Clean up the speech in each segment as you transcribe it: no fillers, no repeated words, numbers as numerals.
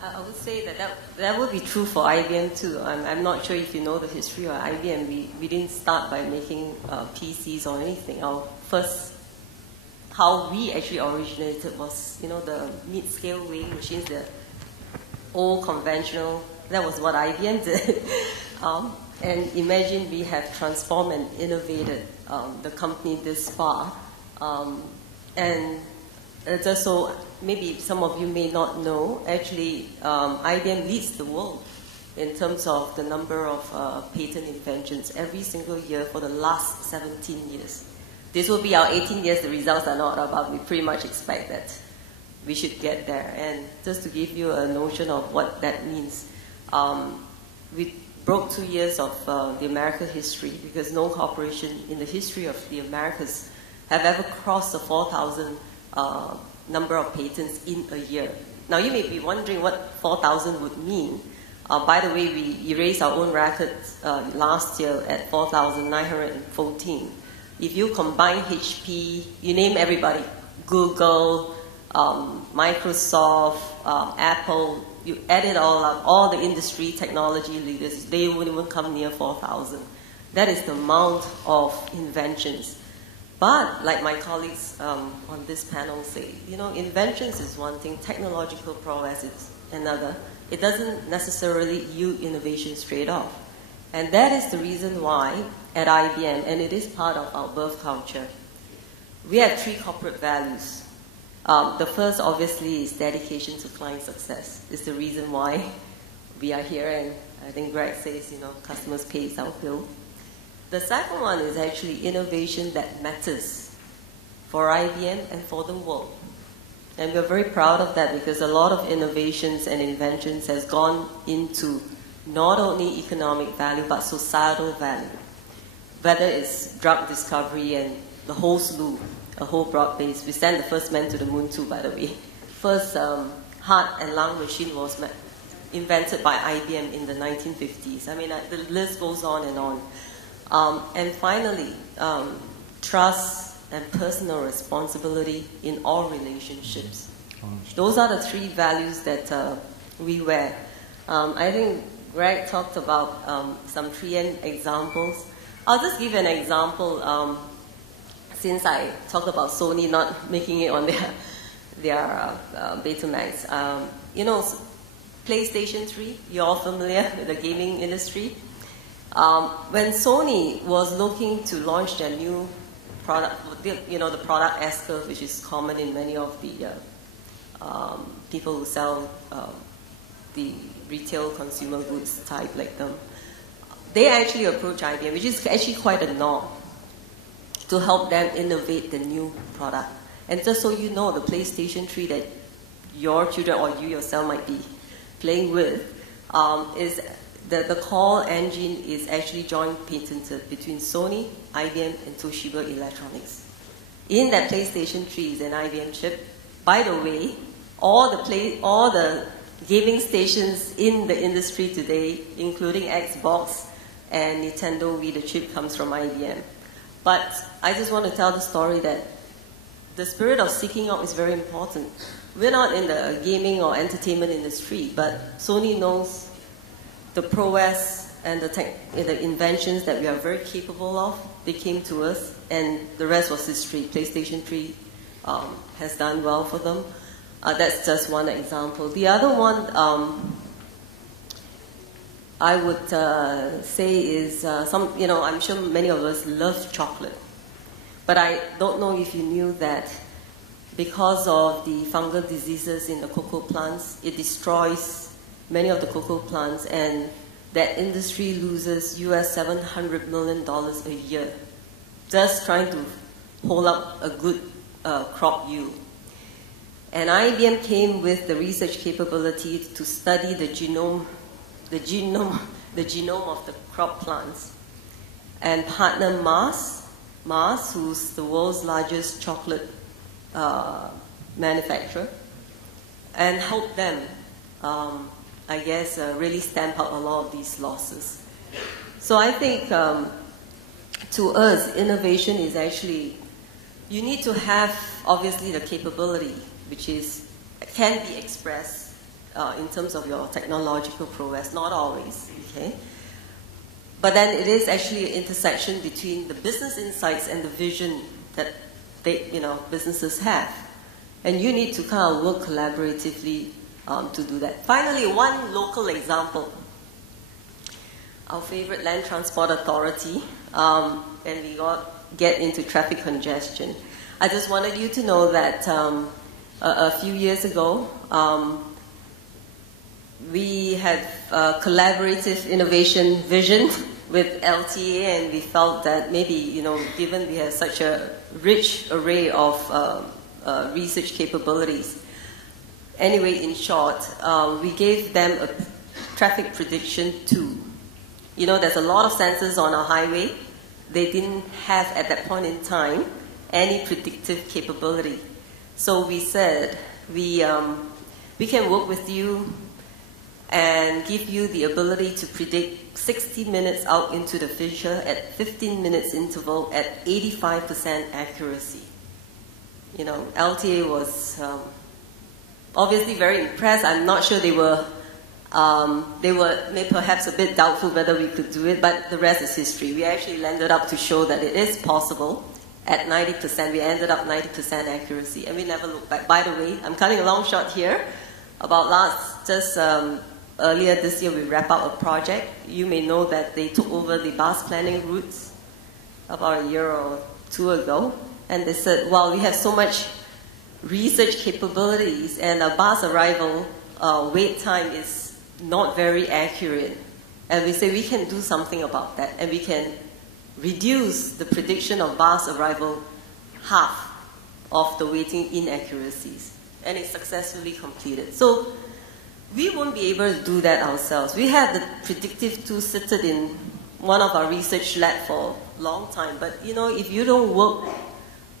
I would say that would be true for IBM too. I'm not sure if you know the history of IBM. We didn't start by making PCs or anything. Our first, how we actually originated was, the mid-scale weighing machines, the old conventional. That was what IBM did. And imagine we have transformed and innovated the company this far. And just so maybe some of you may not know, actually IBM leads the world in terms of the number of patent inventions every single year for the last 17 years. This will be our 18 years. The results are not about. We pretty much expect that we should get there. And just to give you a notion of what that means, we broke 2 years of the American history because no corporation in the history of the Americas have ever crossed the 4,000 number of patents in a year. Now you may be wondering what 4,000 would mean. By the way, we erased our own records last year at 4,914. If you combine HP, you name everybody, Google, Microsoft, Apple, you add it all up, all the industry technology leaders, they wouldn't even come near 4,000. That is the amount of inventions. But, like my colleagues on this panel say, inventions is one thing, technological prowess is another. It doesn't necessarily yield innovation straight off. And that is the reason why at IBM, and it is part of our birth culture, we have 3 corporate values. The first, obviously, is dedication to client success. It's the reason why we are here, and I think Greg says, customers pay our bill. The second one is actually innovation that matters for IBM and for the world. And we're very proud of that because a lot of innovations and inventions has gone into not only economic value but societal value. Whether it's drug discovery and the whole slew, a whole broad base. We sent the first man to the moon too, by the way. First heart and lung machine was invented by IBM in the 1950s. I mean, the list goes on and on. And finally, trust and personal responsibility in all relationships. Those are the 3 values that we wear. I think Greg talked about some 3 examples. I'll just give an example. Since I talked about Sony not making it on their Betamax. PlayStation 3, you're all familiar with the gaming industry. When Sony was looking to launch their new product, the product S-curve, which is common in many of the people who sell the retail consumer goods type like them, they actually approached IBM, which is actually quite a norm, to help them innovate the new product. And just so you know, the PlayStation 3 that your children or you yourself might be playing with is the core engine is actually joint patented between Sony, IBM, and Toshiba Electronics. In that PlayStation 3 is an IBM chip. By the way, all the gaming stations in the industry today, including Xbox and Nintendo Wii, the chip comes from IBM. But I just want to tell the story that the spirit of seeking out is very important. We're not in the gaming or entertainment industry, but Sony knows the prowess and the inventions that we are very capable of. They came to us, and the rest was history. PlayStation 3 has done well for them. That's just one example. The other one I would say is I'm sure many of us love chocolate. But I don't know if you knew that because of the fungal diseases in the cocoa plants, it destroys many of the cocoa plants, and that industry loses US $700 million a year just trying to hold up a good crop yield. And IBM came with the research capability to study the genome of the crop plants, and partner Mars, who's the world's largest chocolate manufacturer, and help them, really stamp out a lot of these losses. So I think to us, innovation is actually, you need to have obviously the capability, which can be expressed in terms of your technological prowess, not always, okay? But then it is actually an intersection between the business insights and the vision that businesses have. And you need to kind of work collaboratively to do that. Finally, one local example. Our favorite Land Transport Authority, and we get into traffic congestion. I just wanted you to know that a few years ago, we had a collaborative innovation vision with LTA, and we felt that maybe, given we have such a rich array of research capabilities. Anyway, in short, we gave them a traffic prediction tool. There's a lot of sensors on our highway. They didn't have, at that point in time, any predictive capability. So we said, we can work with you and give you the ability to predict 60 minutes out into the future at 15 minutes interval at 85% accuracy. LTA was obviously very impressed. I'm not sure they were maybe perhaps a bit doubtful whether we could do it, but the rest is history. We actually landed up to show that it is possible at 90%. We ended up 90% accuracy, and we never looked back. By the way, I'm cutting a long shot here. Earlier this year, we wrapped up a project. You may know that they took over the bus planning routes about a year or two ago, and they said, well, we have so much research capabilities, and our bus arrival wait time is not very accurate. And we say we can do something about that, and we can reduce the prediction of bus arrival half of the waiting inaccuracies. And it's successfully completed. So we won't be able to do that ourselves. We have the predictive tool seated in one of our research labs for a long time. But if you don't work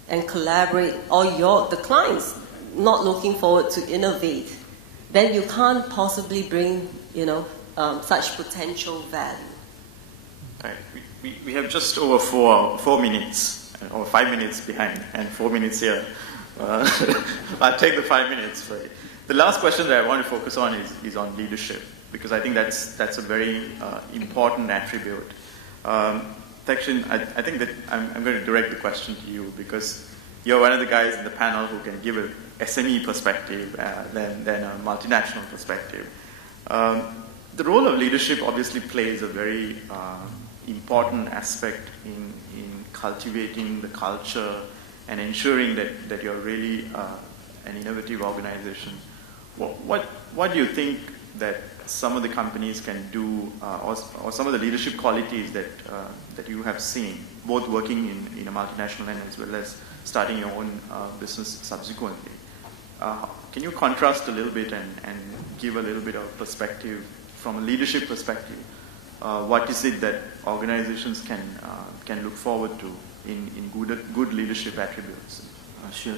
and collaborate, or the client's not looking forward to innovate, then you can't possibly bring such potential value. Right. We have just over 4 minutes, or 5 minutes behind, and 4 minutes here. I'll take the 5 minutes. Right. The last question that I want to focus on is on leadership, because I think that's a very important attribute. Takshin, I think that I'm going to direct the question to you, because you're one of the guys in the panel who can give a SME perspective than a multinational perspective. The role of leadership obviously plays a very important aspect in cultivating the culture and ensuring that you're really an innovative organization. What do you think that some of the companies can do, or some of the leadership qualities that you have seen, both working in a multinational and as well as starting your own business subsequently? Can you contrast a little bit and give a little bit of perspective from a leadership perspective? What is it that organizations can look forward to in good leadership attributes? Sure.